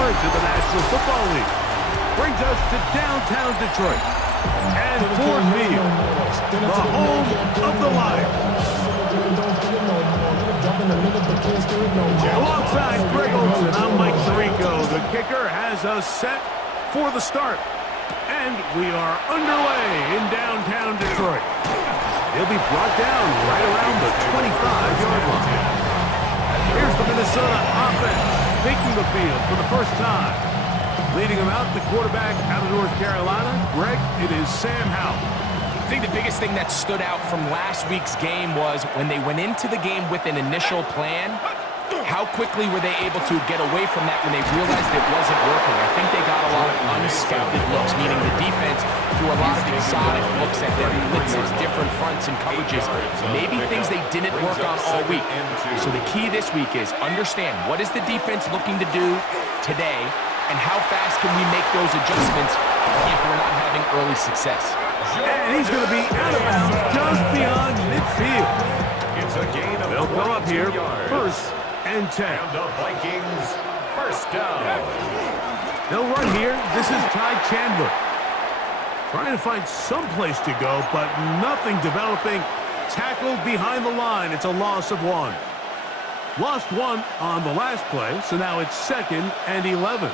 transfer to the National Football League. Brings us to downtown Detroit. And Ford Field, the home of the Lions. Alongside Greg Olson, I'm Mike Tirico. The kicker has us set for the start. And we are underway in downtown Detroit. He'll be brought down right around the 25-yard line. Here's the Minnesota offense taking the field for the first time. Leading him out, the quarterback out of North Carolina, Greg, it is Sam Howell. I think the biggest thing that stood out from last week's game was when they went into the game with an initial plan, how quickly were they able to get away from that when they realized it wasn't working? I think they got a lot of unscouted looks, meaning the defense threw a lot of exotic looks at their blitzes, different fronts and coverages, maybe things they didn't work on all week. So the key this week is understand what is the defense looking to do today and how fast can we make those adjustments if we're not having early success. And he's going to be out of bounds just beyond midfield. It's a gain of They'll come up here, first and 10. And the Vikings, first down. They'll run here. This is Ty Chandler. Trying to find some place to go, but nothing developing. Tackled behind the line. It's a loss of 1. Lost 1 on the last play, so now it's 2nd and 11.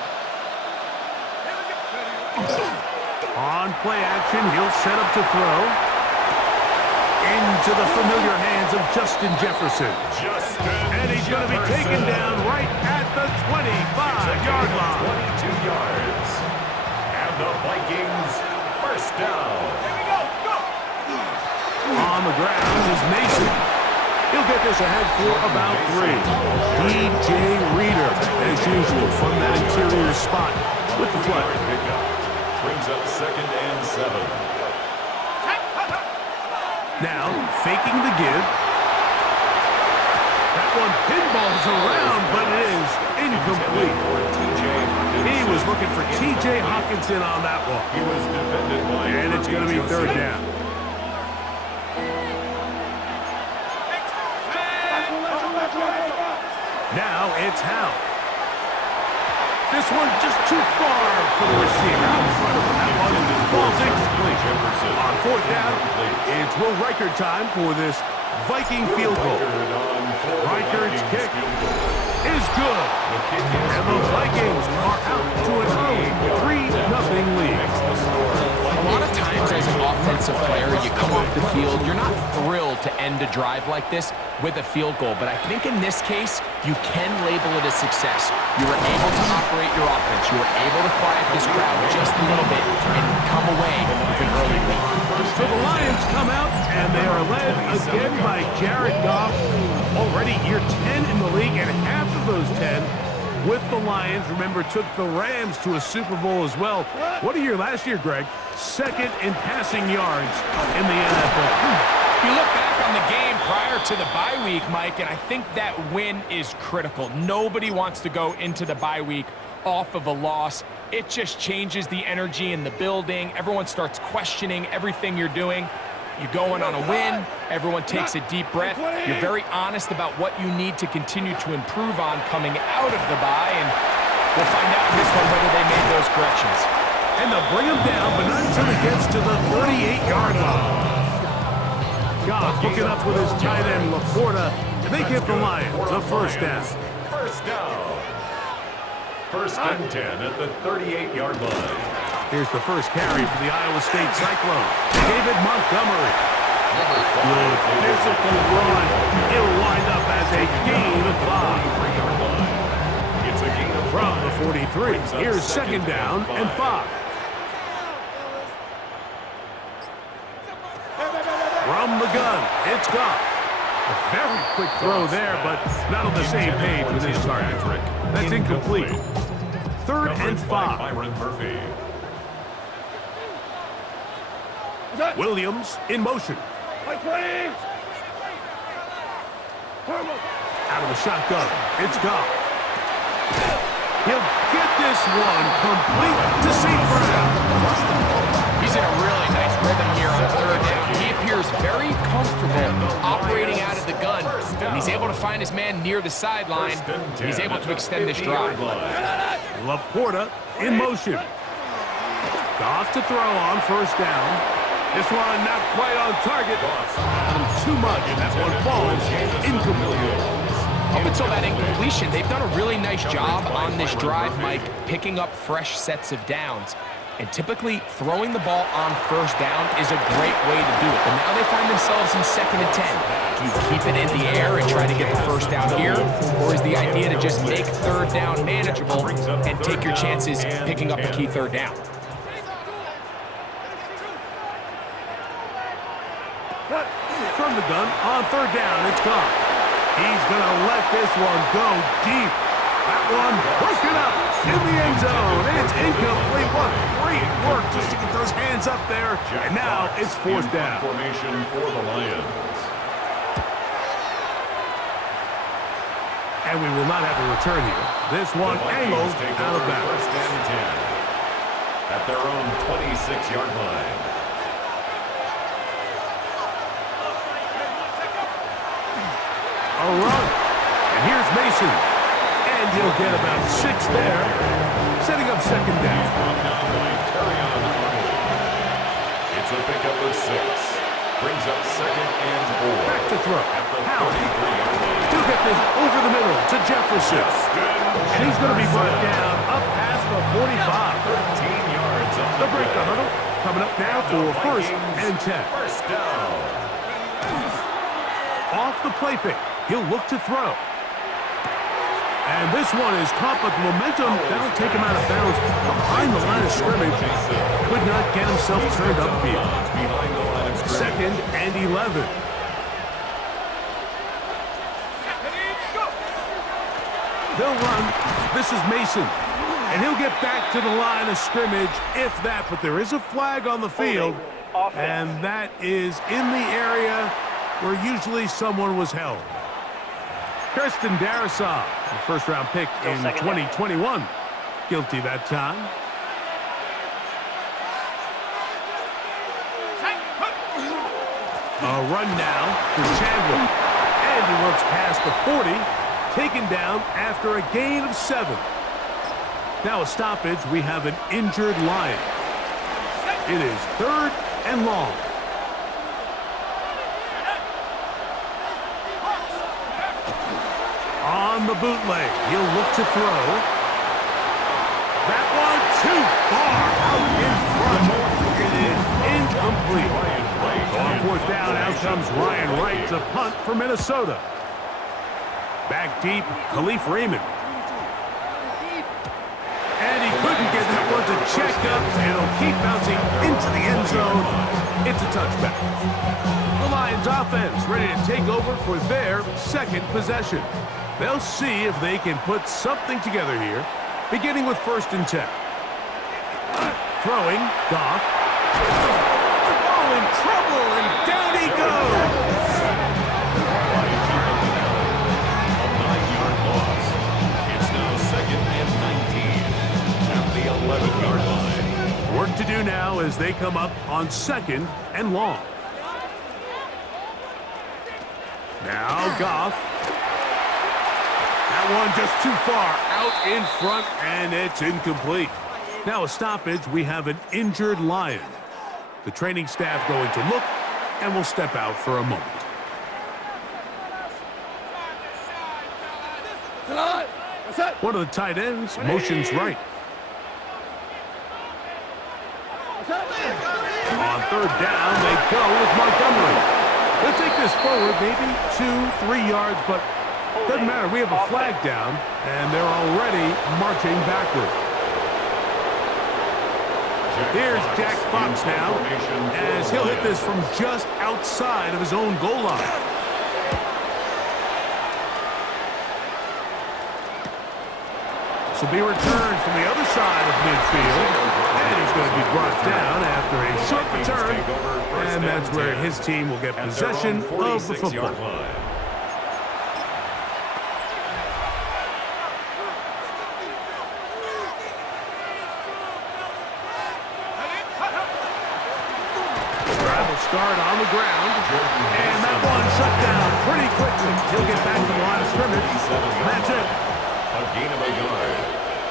On play action, he'll set up to throw. Into the familiar hands of Justin Jefferson. And he's going to be taken down right at the 25-yard line. 22 yards. And the Vikings, first down. On the ground is Mason. He'll get this ahead for about 3. DJ Reader, as usual, from that interior spot with the play. Brings up 2nd and 7. Now, faking the give. That one pinballs around, but it is incomplete. He was looking for T.J. Hockenson on that one. He was defended by and it's going to be 3rd down. Now it's Howell. This one just too far for the receiver. Out in front of him. That one falls incomplete. On 4th down, it's Will Reichard time for this Viking field goal. Reichard's kick is good. And the Vikings are out to an early 3-0 lead. A lot of times as an offensive player, you come off the field, you're not thrilled to end a drive like this with a field goal. But I think in this case, you can label it a success. You were able to operate your offense. You were able to quiet this crowd just a little bit and come away with an early lead. So the Lions come out, and they are led again by Jared Goff. Already year 10 in the league, and half of those 10 with the Lions. Remember, took the Rams to a Super Bowl as well. What a year last year, Greg. 2nd in passing yards in the NFL. You look back on the game prior to the bye week, Mike, and I think that win is critical. Nobody wants to go into the bye week off of a loss. It just changes the energy in the building. Everyone starts questioning everything you're doing. You go in on a win, everyone takes a deep breath. You're very honest about what you need to continue to improve on coming out of the bye, and we'll find out in this one whether they made those corrections. And they'll bring him down, but not until he gets to the 38-yard line. Goff hooking up with his tight end, Laporta, and they give the Lions a first down. First down. 1st and 10 at the 38-yard line. Here's the first carry for the Iowa State Cyclone. David Montgomery. Good physical run. It'll wind up as a gain of 5. It's a gain of 5. From the 43. Here's 2nd down and 5. From the gun, it's Goff. A very quick throw there, but not on the same page with his target. That's incomplete. 3rd and 5. Williams in motion. Out of the shotgun, it's Goff. He'll get this one complete to St. Brown. He's in a really nice rhythm here on 3rd down. He appears very comfortable operating out of the gun, and he's able to find his man near the sideline, and he's able to extend this drive. Laporta in motion. Goff to throw on first down. This one not quite on target. Too much, and that one falls incomplete. Up until that incompletion, they've done a really nice job on this drive, Mike, picking up fresh sets of downs. And typically, throwing the ball on first down is a great way to do it. But now they find themselves in 2nd and 10. Do you keep it in the air and try to get the first down here? Or is the idea to just make 3rd down manageable and take your chances picking up a key 3rd down? From the gun, on 3rd down, it's gone. He's going to let this one go deep. That one broken up in the end zone. It's incomplete. What great work just to get those hands up there. And now it's 4th down. Formation for the Lions. And we will not have a return here. This one angled out of bounds. 1st and 10 at their own 26-yard line. A run. And here's Mason. And he'll get about 6 there. Setting up 2nd down. It's a pickup of 6. Brings up 2nd and 4. Back to throw. At the Howard. 33-yard line. He'll get this over the middle to Jefferson. And he's going to be brought down up past the 45. 13 yards on They'll break the huddle. Coming up now for 1st and 10. First down. Off the play fake. He'll look to throw. And this one is caught, but the momentum, that'll take him out of bounds behind the line of scrimmage. Could not get himself turned upfield. 2nd and 11. They'll run. This is Mason. And he'll get back to the line of scrimmage, if that. But there is a flag on the field, and that is in the area where usually someone was held. Kirsten Darrisaw, the 1st-round pick in 2021. Guilty that time. A run now for Chandler. And he works past the 40, taken down after a gain of 7. Now a stoppage. We have an injured Lion. It is 3rd and long. On the bootleg, he'll look to throw. That one too far out in front. It is incomplete. On 4th down, out comes Ryan Wright to punt for Minnesota. Back deep, Khalif Raymond. And he couldn't get that one to check up, and it'll keep bouncing into the end zone. It's a touchback. The Lions offense ready to take over for their 2nd possession. They'll see if they can put something together here, beginning with 1st and 10. Throwing, Goff. Oh, in trouble, and down he goes. A 9-yard loss. It's now 2nd and 19 at the 11-yard line. Work to do now as they come up on 2nd and long. Now Goff. That one just too far out in front, and it's incomplete. Now a stoppage. We have an injured Lion. The training staff going to look, and will step out for a moment. One of the tight ends motions right. On 3rd down, they go with Montgomery. They'll take this forward, maybe 2-3 yards, but doesn't matter. We have a flag down, and they're already marching backward. Here's Jack Fox now, as he'll hit this from just outside of his own goal line. This will be returned from the other side of midfield, and he's going to be brought down after a short return, and that's where his team will get possession of the football. Start on the ground, and that one shut down pretty quickly. He'll get back to the line of scrimmage, and that's it. A gain of a yard.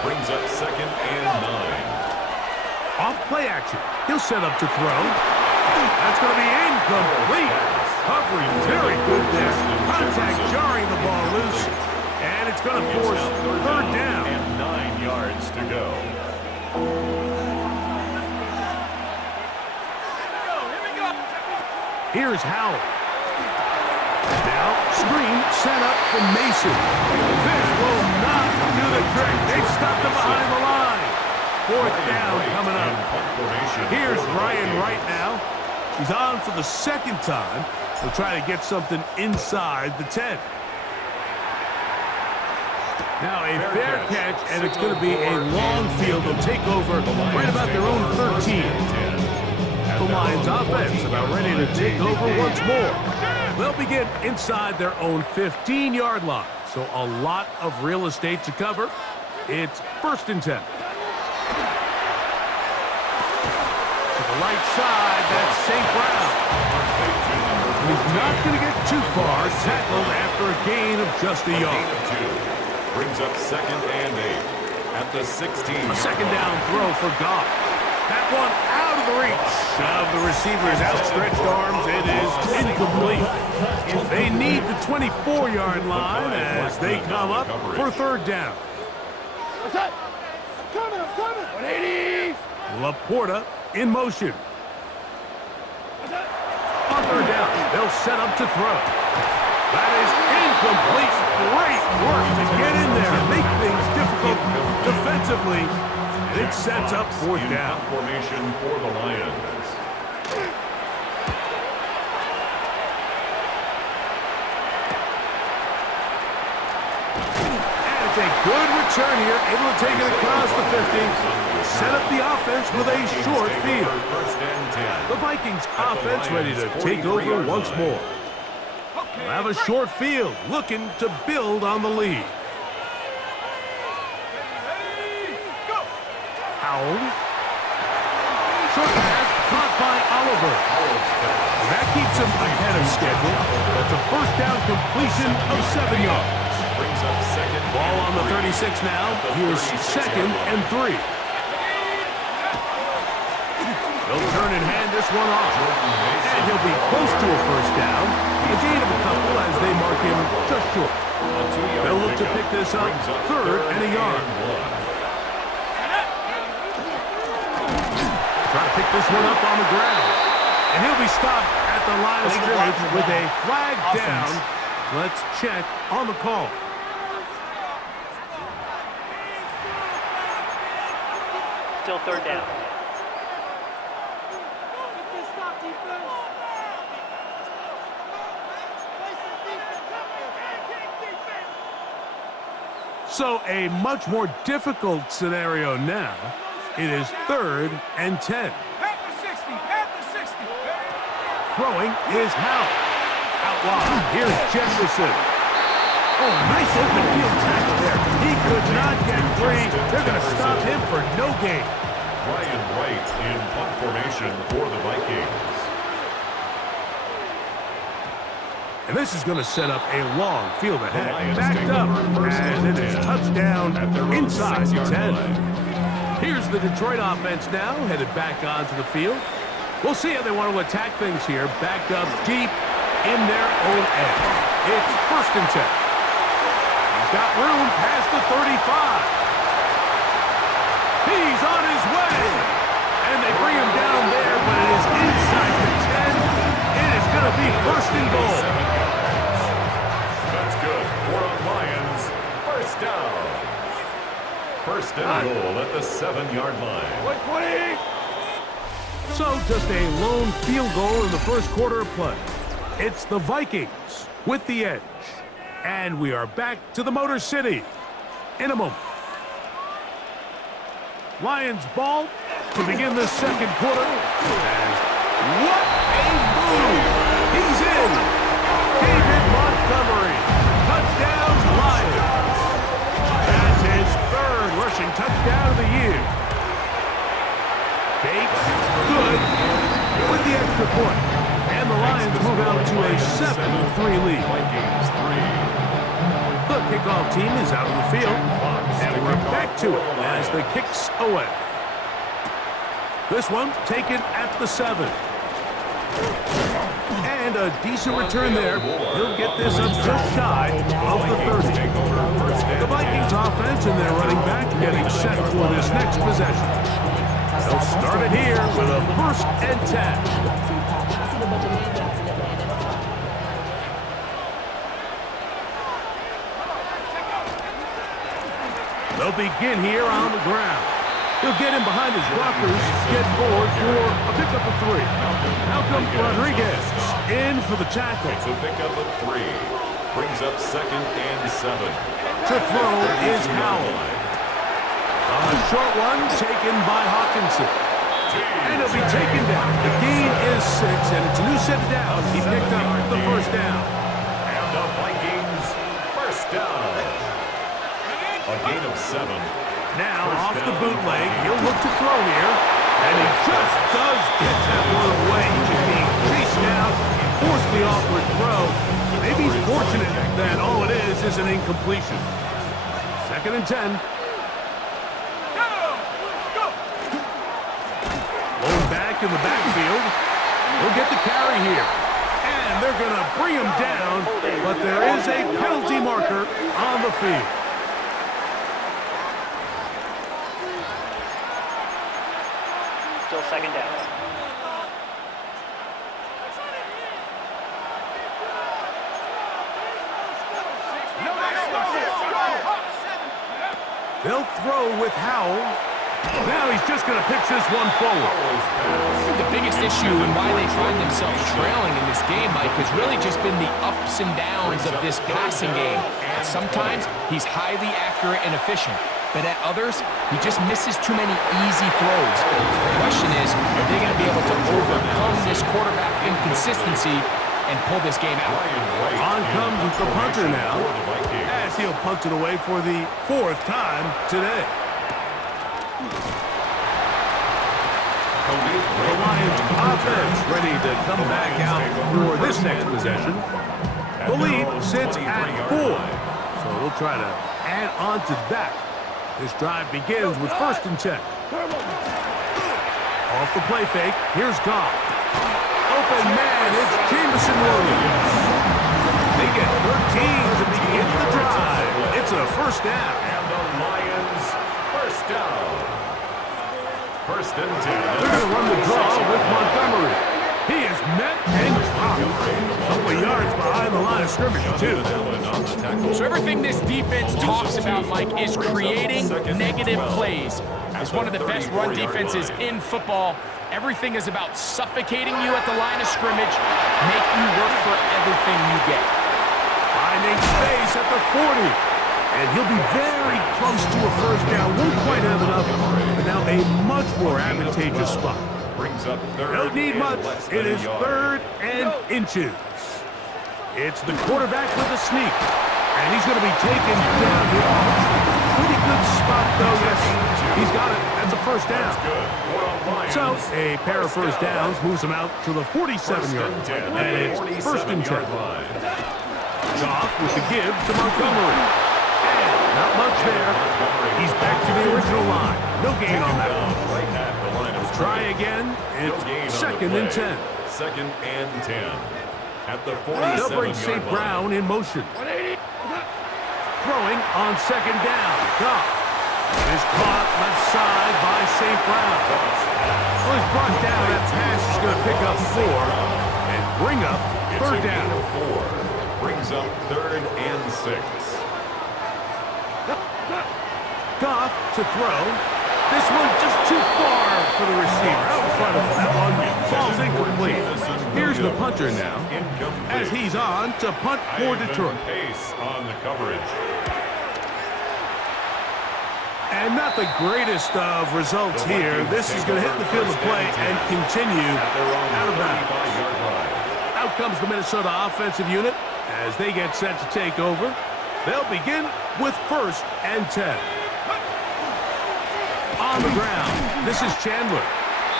Brings up second and 9. Off play action. He'll set up to throw. That's going to be incomplete. Covering very good there. Contact jarring the ball loose. And it's going to force third down. And 9 yards to go. Here's Howell. Now, screen set up for Mason. This will not do the trick. They've stopped him behind the line. Fourth down coming up. Here's Ryan Wright now. He's on for the second time. He'll try to get something inside the 10. Now a fair catch, and it's going to be a long field. They'll take over right about their own 13. The Lions offense about ready to take over once more. They'll begin inside their own 15-yard line. So a lot of real estate to cover. It's first and 10. To the right side, that's St. Brown. He's not going to get too far, tackled after a gain of just a yard. Brings up second and 8 at the 16. A second down throw for Goff. That one out of the reach of the receiver's outstretched arms. It is incomplete. They need the 24-yard line as they come up for third down. What's that? I'm coming. 180. Laporta in motion. On third down, they'll set up to throw. That is incomplete. Great work to get in there, make things difficult defensively. And it sets up fourth down. Formation for the Lions. And it's a good return here, able to take it across the 50. Set up the offense with a short field. The Vikings offense ready to take over once more. They'll have a short field, looking to build on the lead. Howell. Short pass caught by Oliver. And that keeps him ahead of schedule. That's a first down completion of 7 yards. Ball on the 36 now. Here's second and 3. They'll turn and hand this one off. And he'll be close to a first down. A gain of a couple as they mark him just short. They'll look to pick this up third and a yard. Try to pick this one up on the ground. And he'll be stopped at the line of scrimmage with a flag down. Let's check on the call. Still third down. So a much more difficult scenario now. It is third and 10. Throwing is Howell. Out wide. Here's Jefferson. Oh, nice open field tackle there. He could not get free. They're going to stop him for no gain. Ryan Wright in punt formation for the Vikings. And this is going to set up a long field ahead. Backed up, and it is touchdown inside the 10. Here's the Detroit offense now, headed back onto the field. We'll see how they want to attack things here. Backed up deep in their own end. It's first and 10. He's got room past the 35. He's on his way. And they bring him down there, but it is inside the 10. It is going to be first and goal. That's good for the Lions. First down. First and goal at the 7-yard line. 120. So just a lone field goal in the first quarter of play. It's the Vikings with the edge. And we are back to the Motor City in a moment. Lions ball to begin the second quarter. And what a move! He's in! David Montgomery. Touchdown, Lions. That's his third rushing touchdown of the year. Bates, good, with the extra point. And the Lions move out to a 7-3 lead. Vikings 3. The kickoff team is out on the field. And we're back to it as the kick's away. This one taken at the 7. And a decent return there. He'll get this up just shy of the 30. The Vikings offense and their running back getting set for this next possession. They'll start it here with a 1st and 10. They'll begin here on the ground. He'll get him behind his blockers, get forward for a pickup of 3. Malcolm Rodriguez in for the tackle. It's a pickup of 3. Brings up 2nd and 7. To throw is Howell. A short one taken by Hawkinson. And he'll be taken down. The gain is 6, and it's a new set of downs. He picked up the 1st down. And the Vikings, 1st down. A gain of 7. Now, off the bootleg, he'll look to throw here. And he just does get that one away. He's being chased down, forced the awkward throw. Maybe he's fortunate that all it is an incompletion. 2nd and 10. Lone back in the backfield. He'll get the carry here. And they're going to bring him down, but there is a penalty marker on the field. Still 2nd down. They'll throw with Howell. Now he's just going to pitch this one forward. The biggest issue and why they find themselves trailing in this game, Mike, has really just been the ups and downs of this passing game. And sometimes he's highly accurate and efficient, but at others, he just misses too many easy throws. The question is, are they going to be able to overcome this quarterback inconsistency and pull this game out? On comes the punter now, as he'll punt it away for the 4th time today. The Lions offense ready to come back out for this next possession. The lead sits at 4, so we'll try to add on to that. This drive begins with 1st and 10. Off the play fake, here's Goff. Open man, it's Jameson Williams. They get 13 to begin the drive. It's a 1st down. And the Lions, 1st down. 1st and 10. They're going to run the draw with Montgomery. He is met and dropped. A couple of yards behind the line of scrimmage, too. So everything this defense talks about, Mike, is creating negative plays. It's one of the best run defenses in football. Everything is about suffocating you at the line of scrimmage, make you work for everything you get. Finding space at the 40. And he'll be very close to a 1st down. Won't quite have enough, but now a much more advantageous spot. Brings up 3rd. Don't need much. It is 3rd and inches. It's the quarterback with a sneak. And he's going to be taken down here. Looks like a pretty good spot, though. Yes, he's got it. That's a 1st down. So a pair of 1st downs moves him out to the 47-yard line. And it's 1st and 10. Goff with the give to Montgomery. And not much there. He's back to the original line. No gain on that one. We'll try again. It's 2nd and 10. 2nd and 10. At the 47-yard They'll bring St. Brown in motion. Throwing on 2nd down. Goff is caught left side by St. Brown. Well, he's brought down. That pass is going to pick up 4 and bring up 3rd down. 4. Brings up 3rd and 6. Goff to throw. This one just too far for the receiver. Out in front of him. That one falls incomplete. Here's the punter now, as he's on to punt for Detroit. Pace on the coverage. And not the greatest of results here. This is going to hit the field of play and continue out of bounds. Out comes the Minnesota offensive unit as they get set to take over. They'll begin with 1st and 10. On the ground, this is Chandler.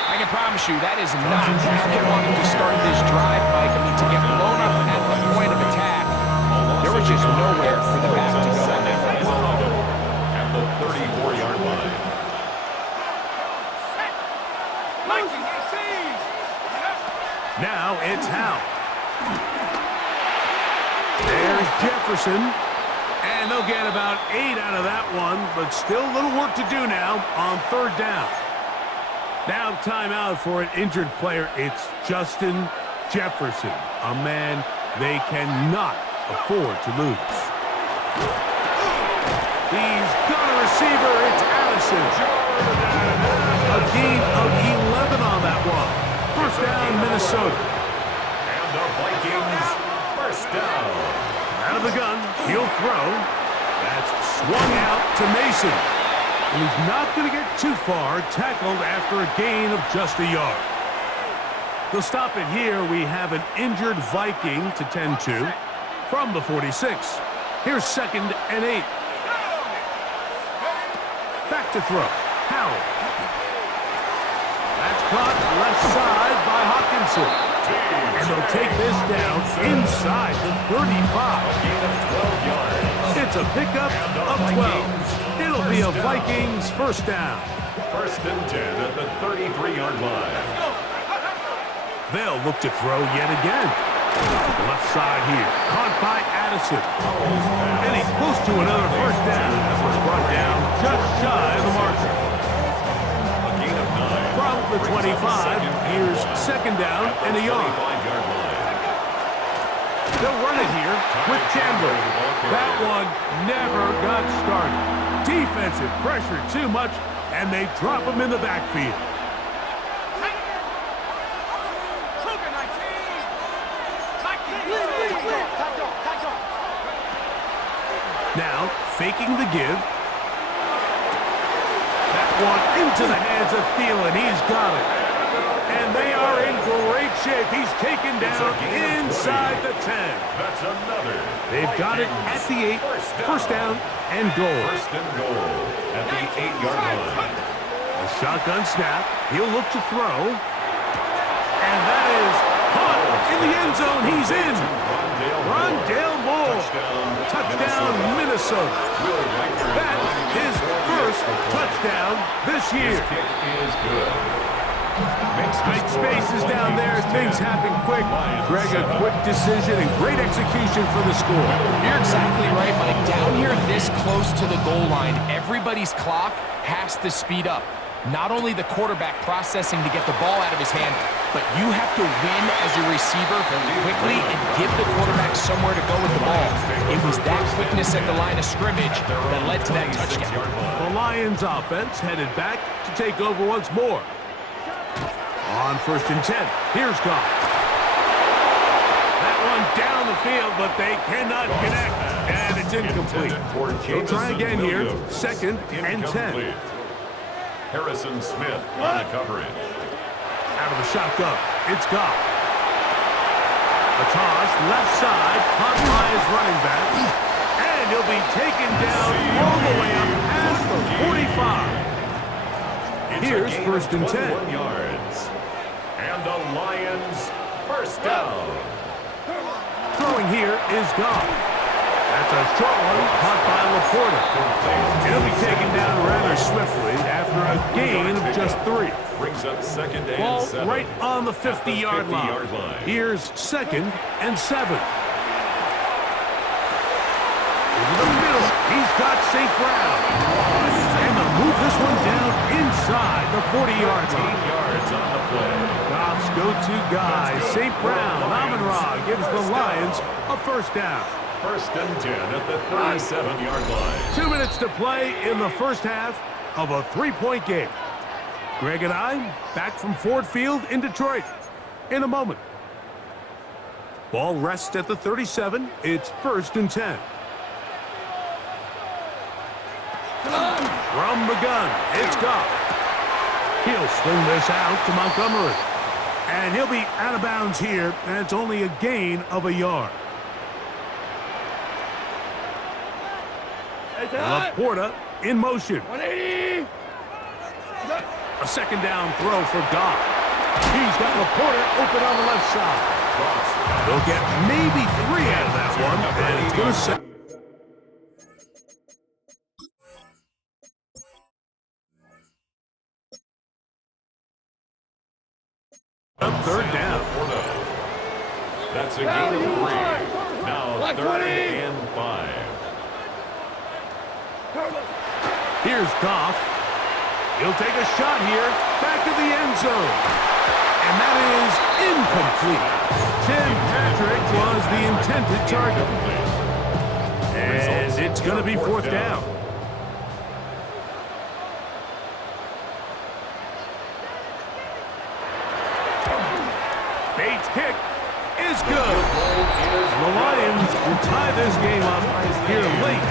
I can promise you that is not how they wanted to start this drive, Mike. I mean, to get blown up at the point of attack. There was was just nowhere for the back to go on that Second one. and 11 at the 34-yard line. Now it's Howe. There's Jefferson. And they'll get about 8 out of that one, but still a little work to do now on third down. Now timeout for an injured player. It's Justin Jefferson, a man they cannot afford to lose. He's got a receiver. It's Addison. A gain of 11 on that one. First down, Minnesota. And the Vikings, first down. Out of the gun, he'll throw. That's swung out to Mason. And he's not going to get too far, tackled after a gain of just a yard. They'll stop it here. We have an injured Viking to tend to from the 46. Here's 2nd and 8. Back to throw. Howell. That's caught left side by Hawkinson. And they'll take this down inside the 35. Gain of 12 yards. It's a pickup of 12. It'll be a Vikings first down. First and 10 at the 33-yard line. They'll look to throw yet again. Left side here. Caught by Addison. And he's close to another first down. That was brought down just shy of the marker. A gain of 9. From the 25, here's 2nd down and a yard. 25-yard line. They'll run it here with Chandler. That one never got started. Defensive pressure too much, and they drop him in the backfield. Now, faking the give. That one into the hands of Thielen. He's got it. And they are in great shape. He's taken down inside the 10. That's another. They've got it at the 8. First down and goal. First and goal at the 8-yard line. A shotgun snap. He'll look to throw. And that is caught in the end zone. He's in. Rondale Moore. Touchdown, Minnesota. That is first touchdown this year. Kick is good. Tight spaces down there. Things happen quick. Greg, a quick decision and great execution for the score. You're exactly right, Mike. Down here this close to the goal line, everybody's clock has to speed up. Not only the quarterback processing to get the ball out of his hand, but you have to win as a receiver quickly and give the quarterback somewhere to go with the ball. It was that quickness at the line of scrimmage that led to that touchdown. The Lions offense headed back to take over once more. On 1st and 10, here's Goff. That one down the field, but they cannot connect, and it's incomplete. They'll try again here, 2nd and 10. Harrison Smith on the coverage. Out of the shotgun, it's Goff. A toss, left side, caught by his running back, and he'll be taken down all the way up past the 45. Here's 1st and 10. Yards. And the Lions first down. Throwing here is Goff. That's a short one caught by Laporta. He'll be taken down rather swiftly after a gain of just 3. Brings up 2nd and Ball 7. right on the 50-yard line. Here's 2nd and 7. Over the middle, he's got St. Brown. And they'll move this one down inside the 40-yard 18 line. yards on the play. Goff's go-to guy, St. Brown. Amon-Ra gives the Lions a first down. First and 10 at the 37-yard line. 2 minutes to play in the first half of a 3-point game. Greg and I back from Ford Field in Detroit in a moment. Ball rests at the 37. It's 1st and 10. From the gun, it's Goff. He'll swing this out to Montgomery. And he'll be out of bounds here, and it's only a gain of a yard. Laporta in motion. 180. A 2nd down throw for Goff. He's got Laporta open on the left side. They'll get maybe 3 out of that one, and it's going to set. Third down. That's a gain of 3. Now 3rd and 5. Here's Goff. He'll take a shot here. Back to the end zone. And that is incomplete. Tim Patrick was the intended target. And it's going to be 4th down. Bates' kick is good. The Lions will tie this game up here late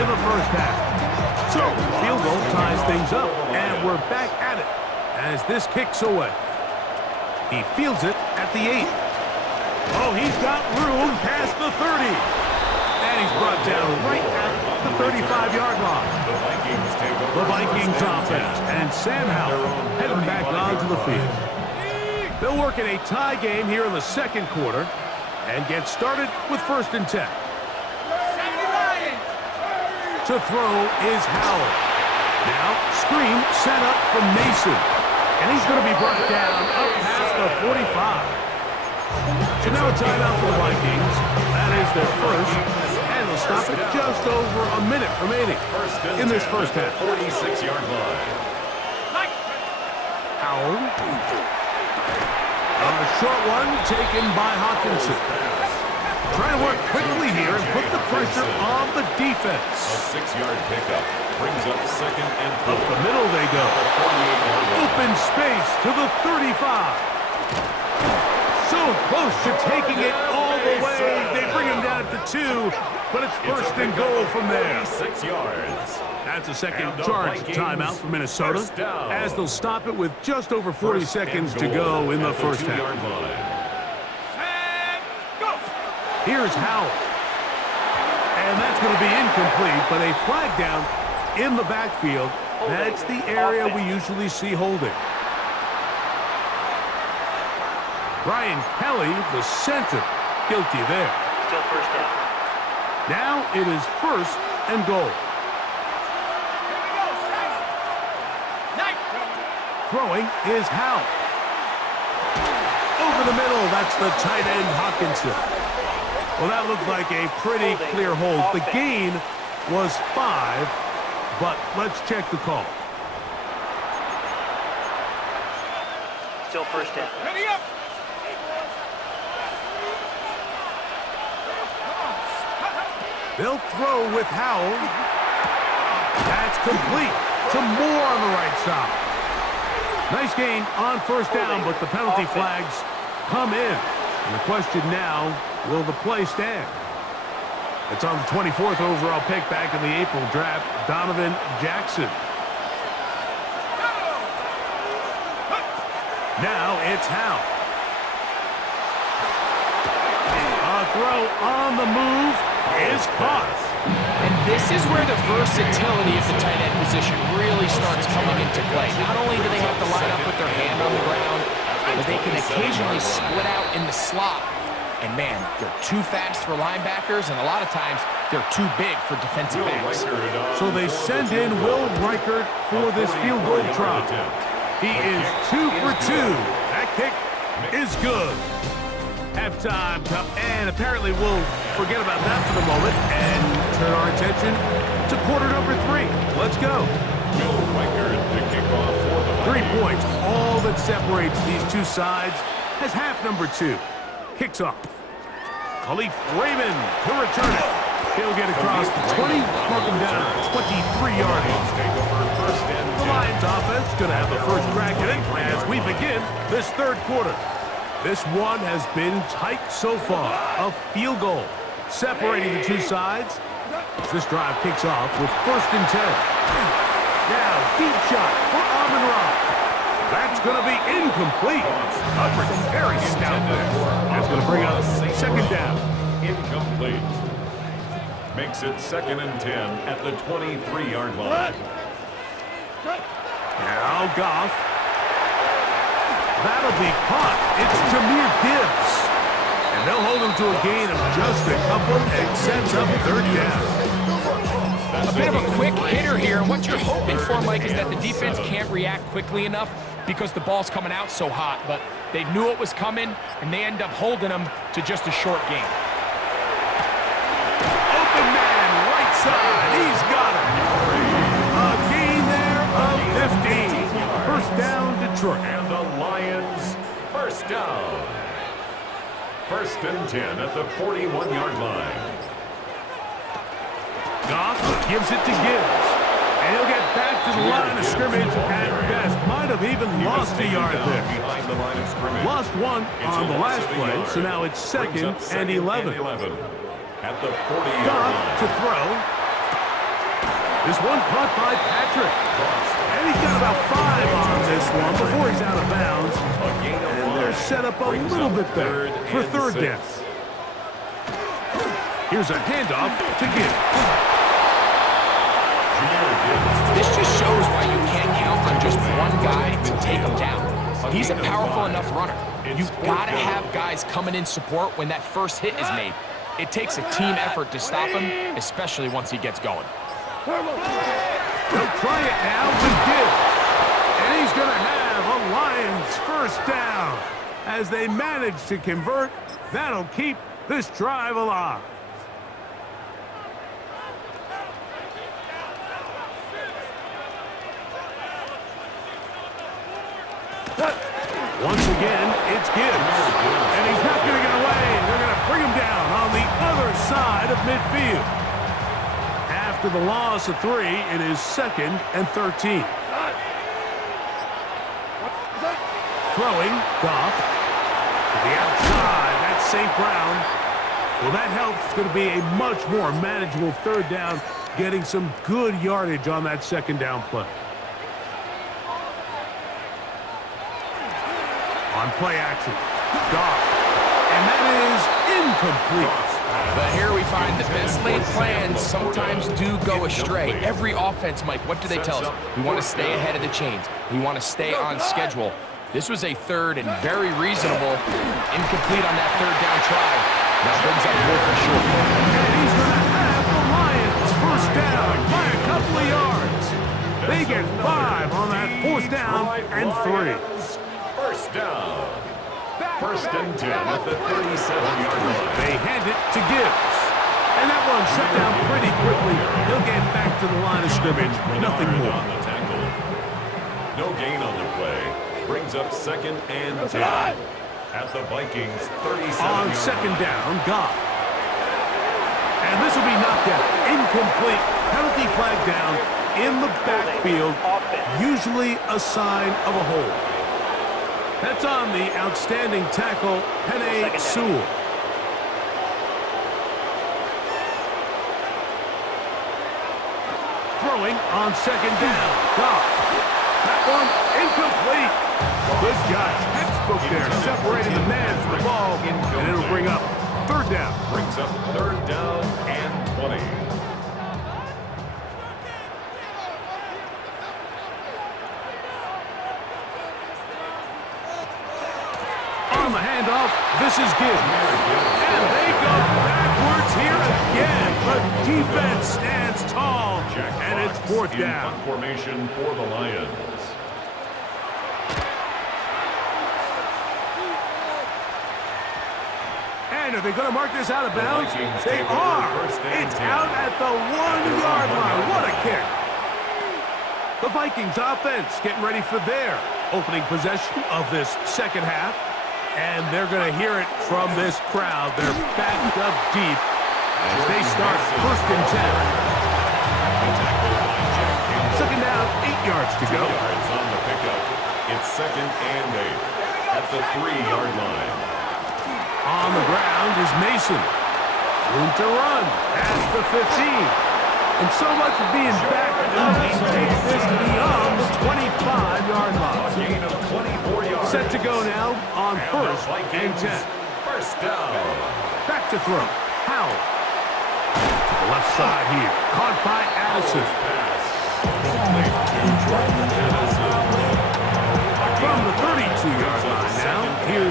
in the first half. So, the field goal ties things up, and we're back at it as this kicks away. He fields it at the 8. Oh, he's got room past the 30. And he's brought down right at the 35-yard line. The Vikings offense and Sam Howell heading back onto the field. They'll work in a tie game here in the second quarter and get started with 1st and 10. To throw is Howell. Now, screen set up from Mason. And he's going to be brought down up past the 45. So now a timeout for the Vikings. That is their first. And they'll stop it just over a minute remaining in this first half. 46-yard line. Howell. A short one taken by Hawkinson. Trying to work quickly here and put the pressure on the defense. A 6-yard pickup brings up 2nd and 4. Up the middle they go. Open space to the 35. So close to taking it all the way. They bring him down to 2, but it's 1st and goal from there. 6 yards. That's a second charge timeout for Minnesota, as they'll stop it with just over 40 seconds to go in the first half. Here's Howell. And that's going to be incomplete, but a flag down in the backfield. That's the area we usually see holding. Brian Kelly, the center, guilty there. Still 1st down. Now it is 1st and goal. Throwing is Howell. Over the middle, that's the tight end Hawkinson. Well, that looked like a pretty clear hold. The gain was 5, but let's check the call. Still 1st down. Ready up! They'll throw with Howell. That's complete to Moore on the right side. Nice gain on 1st down, but the penalty flags come in. And the question now, will the play stand? It's on the 24th overall pick back in the April draft, Donovan Jackson. Now it's Howell. A throw on the move is caught. And this is where the versatility of the tight end position really starts coming into play. Not only do they have to line up with their hand on the ground, but they can occasionally split out in the slot. And man, they're too fast for linebackers, and a lot of times they're too big for defensive backs. So they send in Will Reichert for this field goal try. He is 2 for 2. That kick is good. Halftime, and apparently we'll forget about that for the moment and turn our attention to quarter number 3. Let's go. Will Reichert to kick off for the 3 points, all that separates these two sides, as half number 2 kicks off. Khalif Raymond to return it. He'll get across the 20, mark him down at 23-yard line. The Lions offense going to have the first crack at it as we begin this third quarter. This one has been tight so far. A field goal separating the two sides. This drive kicks off with 1st and 10. Now, deep shot for Amon-Ra. That's going to be incomplete. Coverage very stout there. That's going to bring up 2nd down. Incomplete. Makes it 2nd and 10 at the 23-yard line. Now Goff. That'll be caught. It's Jameer Gibbs. And they'll hold him to a gain of just a couple and sets up third down. A bit of a quick hitter here, and what you're hoping for, Mike, is that the defense can't react quickly enough because the ball's coming out so hot, but they knew it was coming, and they end up holding them to just a short gain. Open man, right side. He's got it. A gain there of 15. First down, Detroit. And the Lions, first down. First and 10 at the 41-yard line. Goff gives it to Gibbs. And he'll get back to the line of scrimmage at best. Might have even lost a yard there. Behind the line of scrimmage. Lost one on the last play, so now it's second and 11. At the 40-yard Goff line. to throw. This one caught by Patrick. And he's got about 5 on this one before he's out of bounds. And they're set up a little bit better for third down. Here's a handoff to Gibbs. This just shows why you can't count on just one guy to take him down. He's a powerful enough runner. You've got to have guys coming in support when that first hit is made. It takes a team effort to stop him, especially once he gets going. They'll try it now with Gibbs. And he's going to have a Lions first down. As they manage to convert, that'll keep this drive alive. Once again, it's Gibbs. And he's not going to get away. They're going to bring him down on the other side of midfield. After the loss of 3, it is second and 13. Throwing, Goff. To the outside, that's St. Brown. Well, that helps. It's going to be a much more manageable third down, getting some good yardage on that second down play. On play action, Goff. And that is incomplete. But here we find the best laid plans sometimes do go astray. Every offense, Mike, what do they tell us? We want to stay ahead of the chains. We want to stay on schedule. This was a third and very reasonable. Incomplete on that third down try. Now brings up 4th and short. And he's going to have the Lions first down by a couple of yards. They get 5 on that 4th down and 3. First down. First and 10 at the 37-yard line. They hand it to Gibbs. And that one shut down pretty quickly. He'll get back to the line of scrimmage. Nothing more. On the tackle. No gain on the play. Brings up second and 10 at the Vikings 37. On second down, Goff. And this will be knocked out. Incomplete. Penalty flag down in the backfield. Usually a sign of a hold. That's on the outstanding tackle, Penei Sewell. Throwing on second down. Goff. That one incomplete. Good catch. Textbook there, separating the man from the ball, and it'll bring up third down. Brings up third down and 20. On the handoff, this is Gibbs. And they go backwards here again. The defense stands tall, and it's fourth down. Formation for the Lions. And are they going to mark this out of bounds? They are. It's out at the 1-yard line. What a kick. The Vikings offense getting ready for their opening possession of this second half. And they're going to hear it from this crowd. They're backed up deep as they start first and 10. Second down, 8 yards to go. 2 yards on the pickup. It's second and 8 at the 3-yard line. On the ground is Mason. Room to run past the 15. And so much for being back up. He takes this beyond the 25-yard line. Gain of 24 yards. Set to go now on first and 10. First down. Back to throw. Howell. To the left side here. Caught by Addison. From the 32-yard line.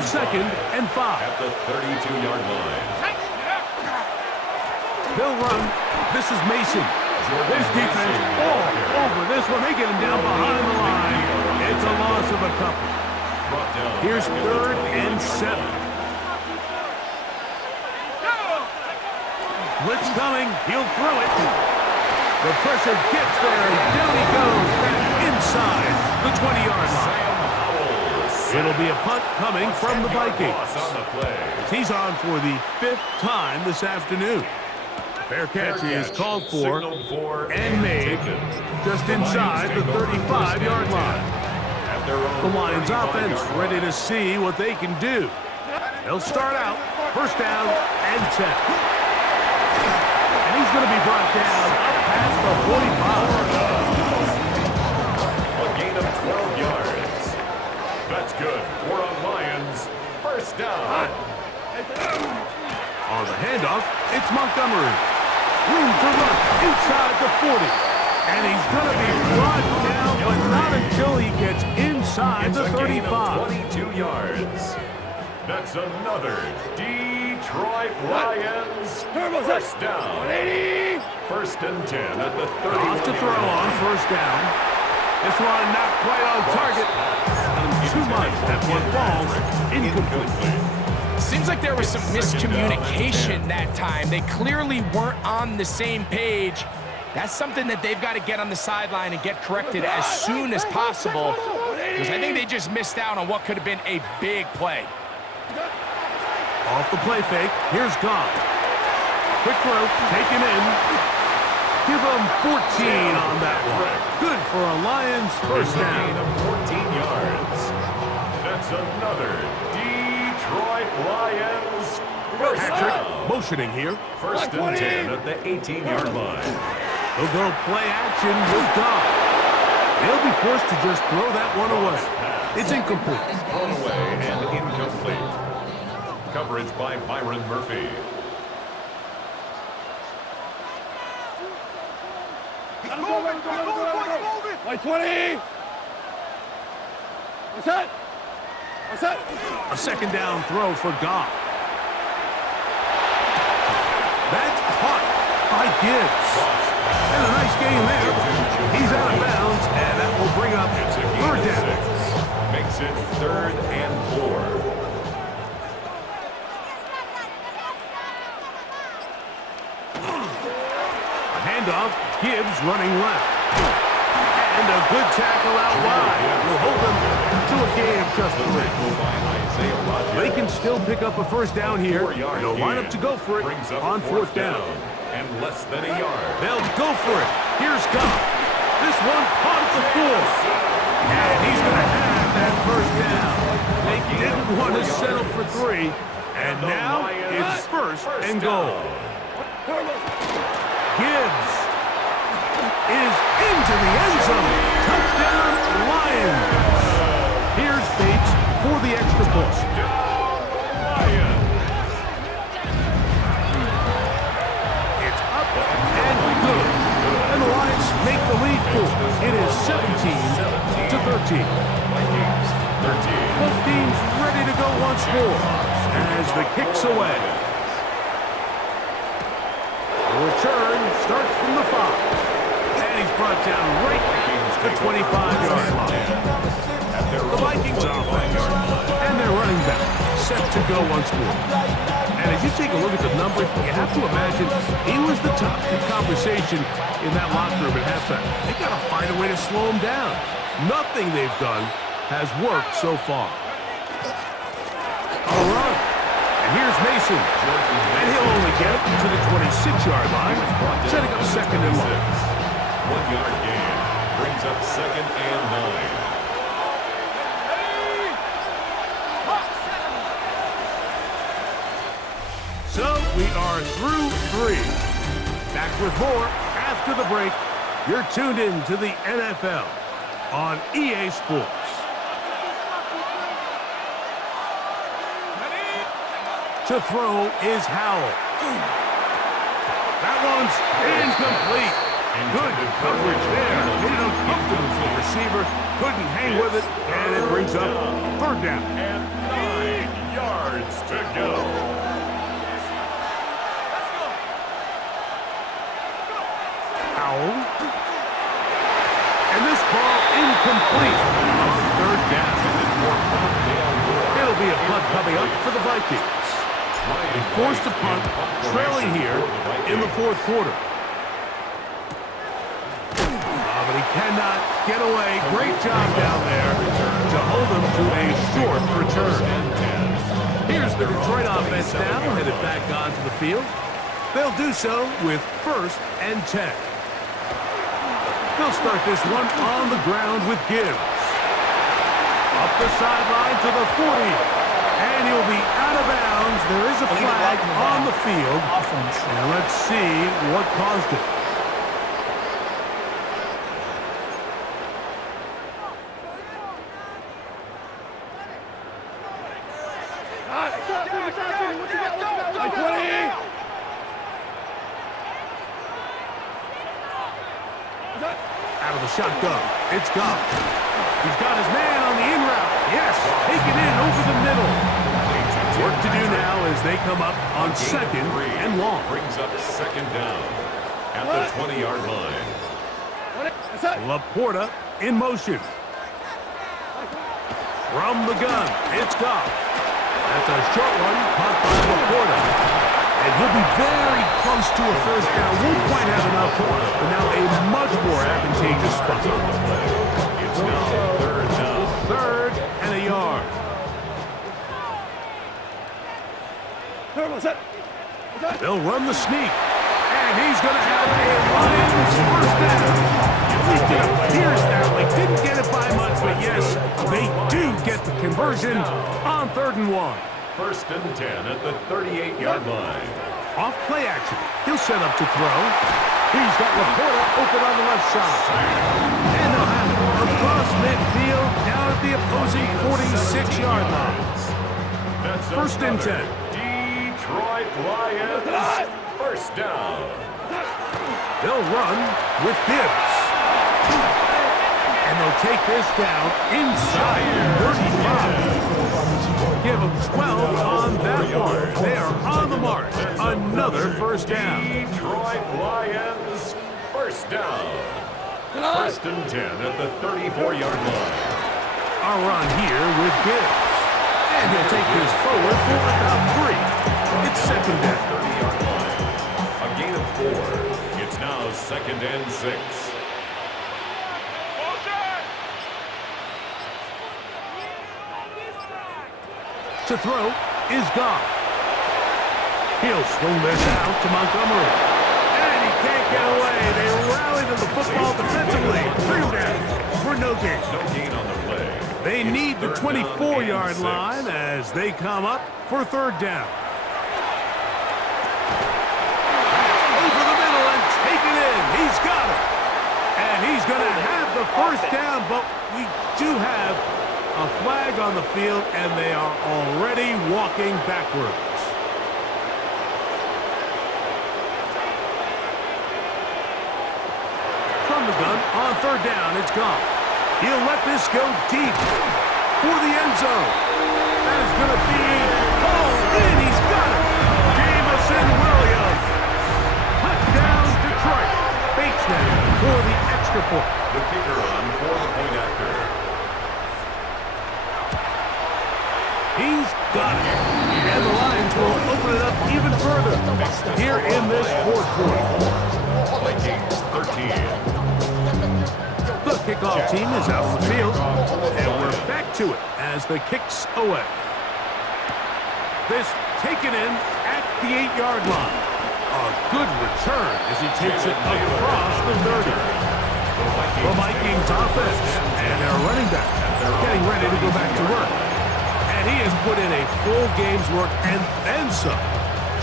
2nd and 5. At the 32-yard line. They'll run. This is Mason. This defense all over this one. They get him down behind the line. It's a loss of a couple. Here's 3rd and 7. Blitz coming. He'll throw it. The pressure gets there, and down he goes back inside the 20-yard line. It'll be a punt coming from the Vikings. He's on for the 5th time this afternoon. Fair catch is called for and made just inside the 35-yard line. The Lions offense ready to see what they can do. They'll start out 1st down and 10. And he's going to be brought down up past the 45. A gain of 12 yards. That's good. We're on Lions. 1st down. On the handoff, it's Montgomery. Room to run inside the 40. And he's going to be brought down, but not until he gets inside the 35. 22 yards. That's another Detroit Lions 1st down. 1st and 10 at the 30. Off to throw on 1st down. This one not quite on target. Too much. That one falls incomplete. Seems like there was some miscommunication that time. They clearly weren't on the same page. That's something that they've got to get on the sideline and get corrected as soon as possible, because I think they just missed out on what could have been a big play. Off the play fake. Here's Goff. Quick throw. Taken in. Give him 14 on that one. Good for a Lions 1st down. 14 yards. That's another Detroit Lions 1st Patrick down. motioning here. 1st and 10 at the 18-yard line. They'll go play action with Goff. They'll be forced to just throw that one away. It's incomplete. Thrown away and incomplete. Coverage by Byron Murphy. Like 20. What's that? What's that? A 2nd down throw for Goff. That's caught by Gibbs. And a nice gain there. He's out of bounds, and that will bring up 3rd down. Makes it 3rd and 4. Handoff, Gibbs running left. And a good tackle out wide will hold them to a gain of just 3. They can still pick up a 1st down here, and they'll line up to go for it on 4th down. And less than a yard. They'll go for it. Here's Goff. This one caught at the 4. And he's going to have that 1st down. They didn't want to settle for 3. And now it's 1st and goal. Gibbs is into the end zone. Touchdown, Lions. Here's Bates for the extra point. It's up and good. And the Lions make the lead full. It is 17-13. Vikings 13. Both teams ready to go once more as the kick's away. The return starts from the 5. And he's brought down right at the 25-yard line. The Vikings offense and their running back set to go once more. And as you take a look at the numbers, you have to imagine he was the top conversation in that locker room at halftime. They got to find a way to slow him down. Nothing they've done has worked so far. All right. And here's Mason. And he'll only get it to the 26-yard line, setting up 2nd and long. 1-yard gain brings up 2nd and 9. So we are through 3. Back with more after the break. You're tuned in to the NFL on EA Sports. To throw is Howell. That one's incomplete. Good coverage there. Made it uncomfortable for the receiver. Couldn't hang with it, and it brings up 3rd down. yards to go. Powell. And this ball incomplete on third down. It'll be a punt coming up for the Vikings. They forced a punt, trailing here in the fourth quarter. But he cannot get away. Great job down there to hold him to a short return. Here's the Detroit offense now, headed back onto the field. They'll do so with 1st and 10. They'll start this one on the ground with Gibbs. Up the sideline to the 40. And he'll be out of bounds. There is a flag on the field. And let's see what caused it. Out of the shotgun. It's Goff. He's got his man on the in route. Yes, taken in over the middle. Work to do now as they come up on 2nd and long. Brings up 2nd down at the 20-yard line. Laporta in motion. From the gun, it's Goff. That's a short one caught by Laporta. And he'll be very close to a 1st down. Won't quite have enough, but now a much more advantageous spot. It's now 3rd down. 3rd and a yard. They'll run the sneak. And he's going to have a Lions 1st down. At least it appears that way. Didn't get it by much, but yes, they do get the conversion on 3rd and 1. 1st and 10 at the 38-yard line. Off play action. He'll set up to throw. He's got Laporta open on the left side. And they'll have it across midfield down at the opposing 46-yard line. That's 1st and 10. Detroit Lions 1st down. They'll run with Gibbs. And they'll take this down inside 35. Give them 12 on that one. They are on the mark. Another 1st down. Detroit Lions 1st down. 1st and 10 at the 34-yard line. A run here with Gibbs. And he'll take this forward for about 3. It's 2nd down. 30-yard line. A gain of 4. It's now 2nd and 6. To throw is Goff. He'll swing this out to Montgomery. And he can't get away. They rally to the football defensively. Bring him down for no gain. No gain on the play. They It's need the 24-yard 3rd line as they come up for 3rd down. Over the middle and take it in. He's got it. And he's going to have the 1st down, but we do have a flag on the field, and they are already walking backwards. From the gun, on 3rd down, it's Goff. He'll let this go deep for the end zone. That is going to be hauled in. He's got it. Jamison Williams. Touchdown, Detroit. Bates now for the extra point. The kicker on for the point after. He's got it. And the Lions will open it up even further here in this 4th quarter. Vikings 13. The kickoff team is out on the field, and we're back to it as the kick's away. This taken in at the 8-yard line. A good return as he takes it across the 30. The Vikings offense and their running back getting ready to go back to work. And he has put in a full game's work and then some.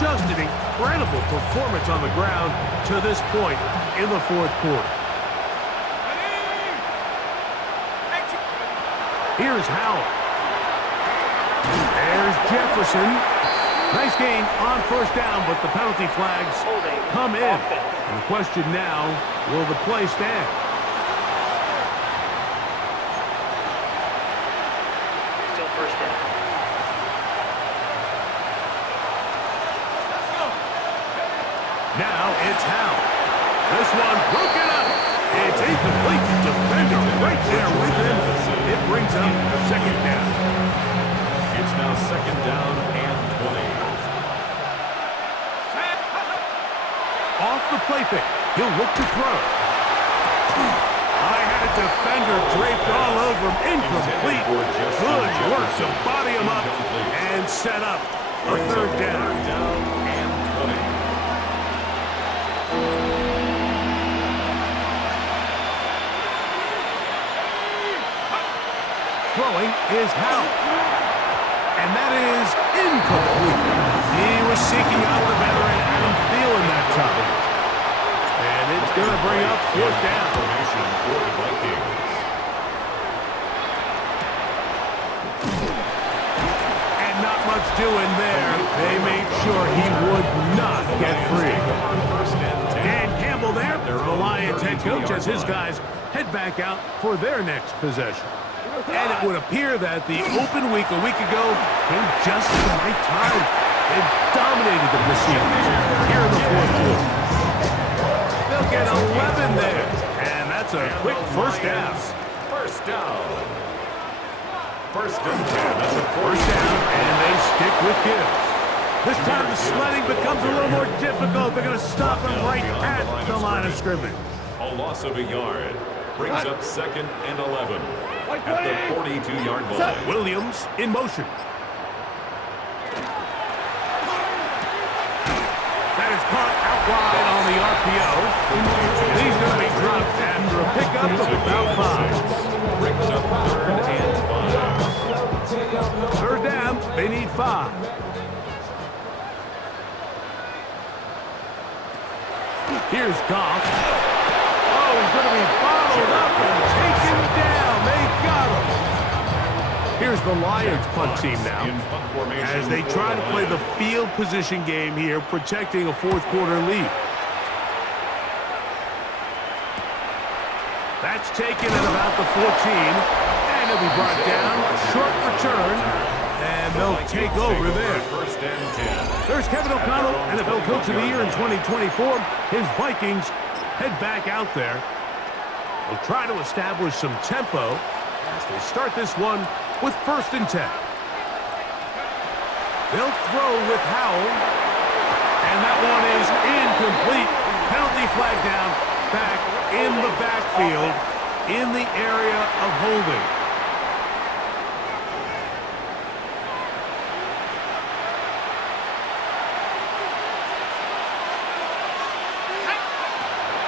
Just an incredible performance on the ground to this point in the 4th quarter. Here's Howell. There's Jefferson. Nice gain on 1st down, but the penalty flags come in. And the question now, will the play stand? Still 1st down. Now it's Howell. This one broken up. It's incomplete. Defender right there with him. It brings up second down. It's now second down and 20. Off the play fake. He'll look to throw. I had a defender draped all over him. Incomplete. Good work to body him up and set up a third down. Third down and 20. Throwing is Howell. And that is incomplete. He was seeking out the veteran Adam Thielen that time. And it's going to bring up fourth down. Formation for the Vikings. And not much doing there. They made sure he would not get free. Dan Campbell there, the Lions head coach, as his guys head back out for their next possession. And it would appear that the open week a week ago came just at the right time. They've dominated the proceedings here in the fourth quarter. They'll get 11 there, and that's a quick first down. First down. First and 10 at the First down, and they stick with Gibbs. This time the sledding becomes a little more difficult. They're going to stop him right at the line of scrimmage. A loss of a yard brings up second and 11 at the 42-yard line. Williams in motion. That is caught out wide on the RPO. And he's going to be dropped after a pickup of about 5. Brings up third and 5. Third down, they need 5. Here's Goff. Oh, he's going to be bottled up and taken down. They got him. Here's the Lions punt team now, as they try to play the field position game here, protecting a fourth quarter lead. That's taken at about the 14, and it'll be brought down. Short return, and they'll take over there. First and 10. There's Kevin O'Connell, NFL Coach of the Year in 2024. His Vikings head back out there. They'll try to establish some tempo as they start this one with first and 10. They'll throw with Howell, and that one is incomplete. Penalty flag down, back in the backfield, in the area of holding.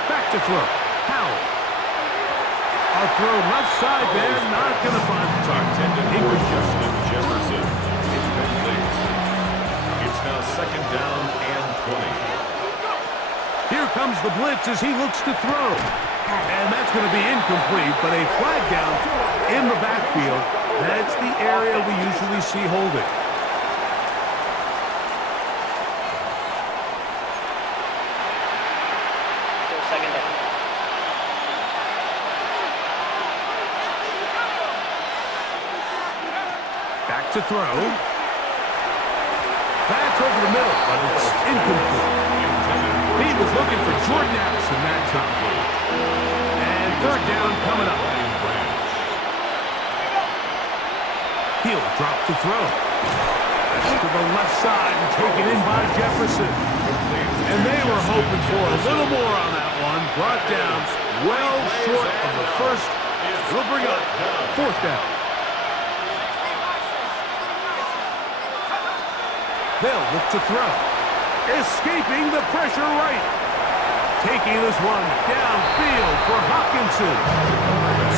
Back to throw. Howell. A throw left side there, not going to find the target. Intended for Justin Jefferson. Incomplete. It's now second down and 20. Here comes the blitz as he looks to throw. And that's going to be incomplete, but a flag down in the backfield. That's the area we usually see holding. Still second down. Back to throw. That's over the middle, but it's incomplete. He was looking for Jordan Addison that time. And third down coming up. He'll drop to throw. That's to the left side and taken in by Jefferson. And they were hoping for a little more on that one. Brought down well short of the first. It'll bring up fourth down. They'll look to throw. Escaping the pressure right. Taking this one downfield for Hawkinson.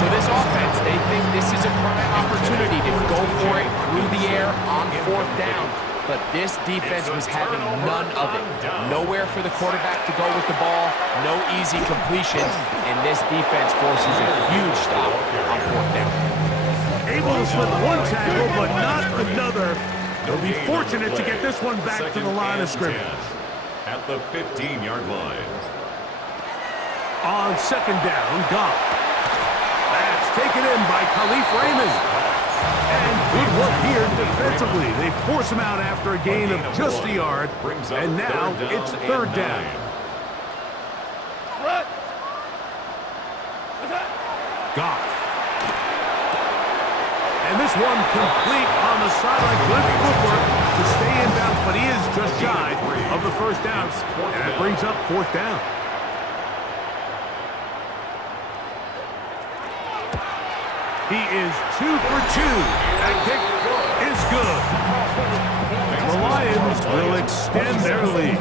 So this offense, they think this is a prime opportunity to go for it through the air on fourth down. But this defense was having none of it. Nowhere for the quarterback to go with the ball, no easy completions, and this defense forces a huge stop on fourth down. Able to slip one tackle, but not another. They'll be fortunate to get this one back to the line of scrimmage. At the 15-yard line. On second down, Goff. That's taken in by Khalif Raymond. And good work here defensively. They force him out after a gain of just a yard. And now it's third down. Goff. And this one complete on the sideline. Good footwork to stay in bounds, but he is just shy of the first down. And that brings up fourth down. He is 2 for 2. That kick is good. The Lions will extend their lead.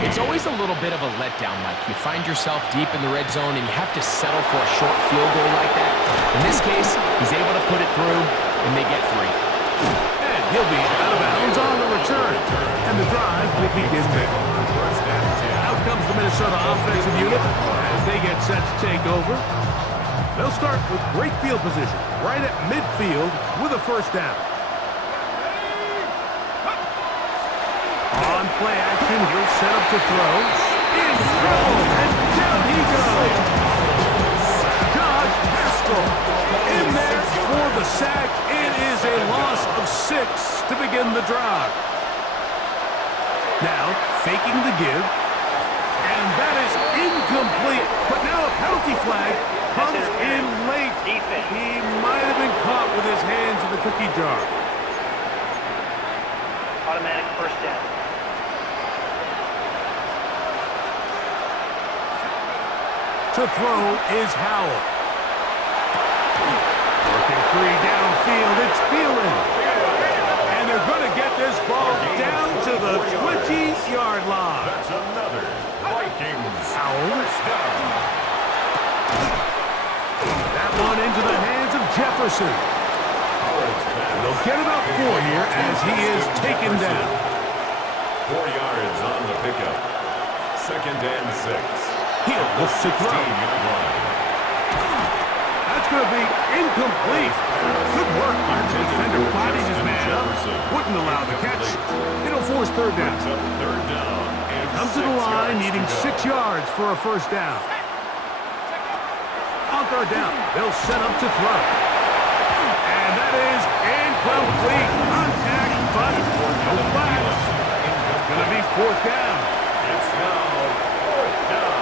It's always a little bit of a letdown, Mike. You find yourself deep in the red zone and you have to settle for a short field goal like that. In this case, he's able to put it through, and they get 3. And he'll be out of bounds on the return. And the drive will begin there. Out comes the Minnesota offensive unit as they get set to take over. They'll start with great field position right at midfield with a first down. On play action, he'll set up to throw. In trouble, and down he goes. Josh Haskell in there for the sack. It is a loss of 6 to begin the drive. Now, faking the give. And that is incomplete. But now a penalty flag comes in late. He might have been caught with his hands in the cookie jar. Automatic first down. To throw is Howell. Working free downfield, it's Thielen. And they're going to get this ball down to the 20-yard line. That's another Vikings Howell. first down. That one into the hands of Jefferson. And they'll get about 4 here as he is taken down. 4 yards on the pickup. 2nd and 6. He'll look to throw. That's going to be incomplete. Good work by the defender bodies his man up. Wouldn't allow the catch. It'll force third down. Third down. Comes to the line, needing 6 yards for a first down. On third down, they'll set up to throw. And that is incomplete. Contact, but no flags. It's going to be fourth down. It's now fourth down.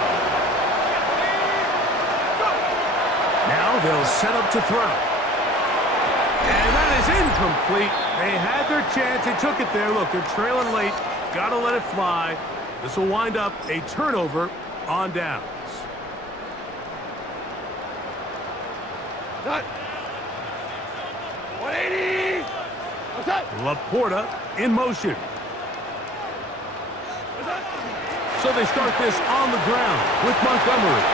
Now they'll set up to throw. And that is incomplete. They had their chance. They took it there. Look, they're trailing late. Got to let it fly. This will wind up a turnover on downs. Done. 180. What's that? Laporta in motion. So they start this on the ground with Montgomery.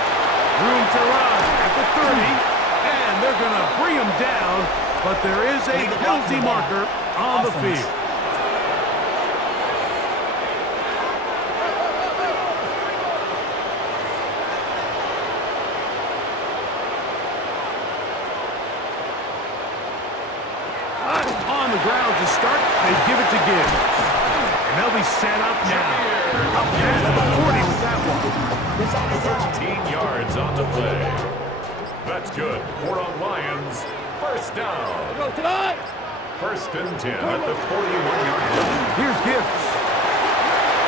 Room to run at the 30, and they're going to bring him down, but there is a penalty marker on the field. On the ground to start, they give it to Gibbs. And they'll be set up now. Up past the 40 with that one. 13 yards on the play. That's good for a Lions first down. Go tonight. 1st and 10 at the 41-yard line. Here's Gibbs.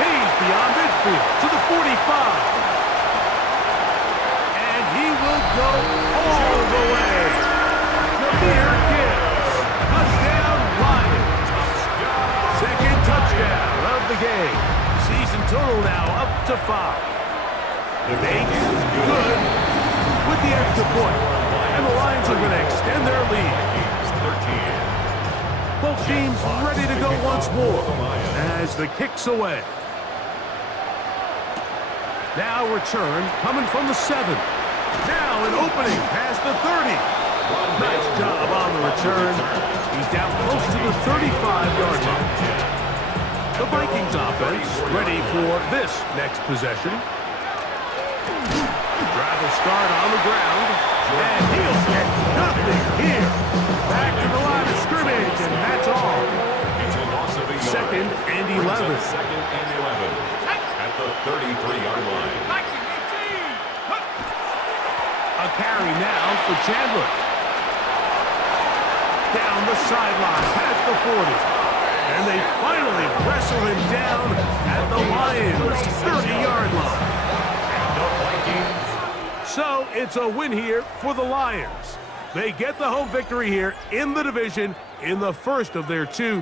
He's beyond midfield to the 45. And he will go all the way. Jameer Gibbs. Touchdown, Lions. Second touchdown of the game. Season total now up to 5. The bait's good with the extra point. And the Lions are going to extend their lead. Both teams ready to go once more as the kick's away. Now return coming from the 7. Now an opening past the 30. Nice job on the return. He's down close to the 35-yard line. The Vikings offense ready for this next possession. Drive will start on the ground, and he'll get nothing here. Back to the line of scrimmage, and that's all. It's a loss of a yard. 2nd and 11. 2nd and 11 at the 33-yard line. A carry now for Chandler. Down the sideline, past the 40. And they finally wrestle him down at the Lions' 30-yard line. And the Vikings So it's a win here for the Lions. They get the home victory here in the division in the first of their two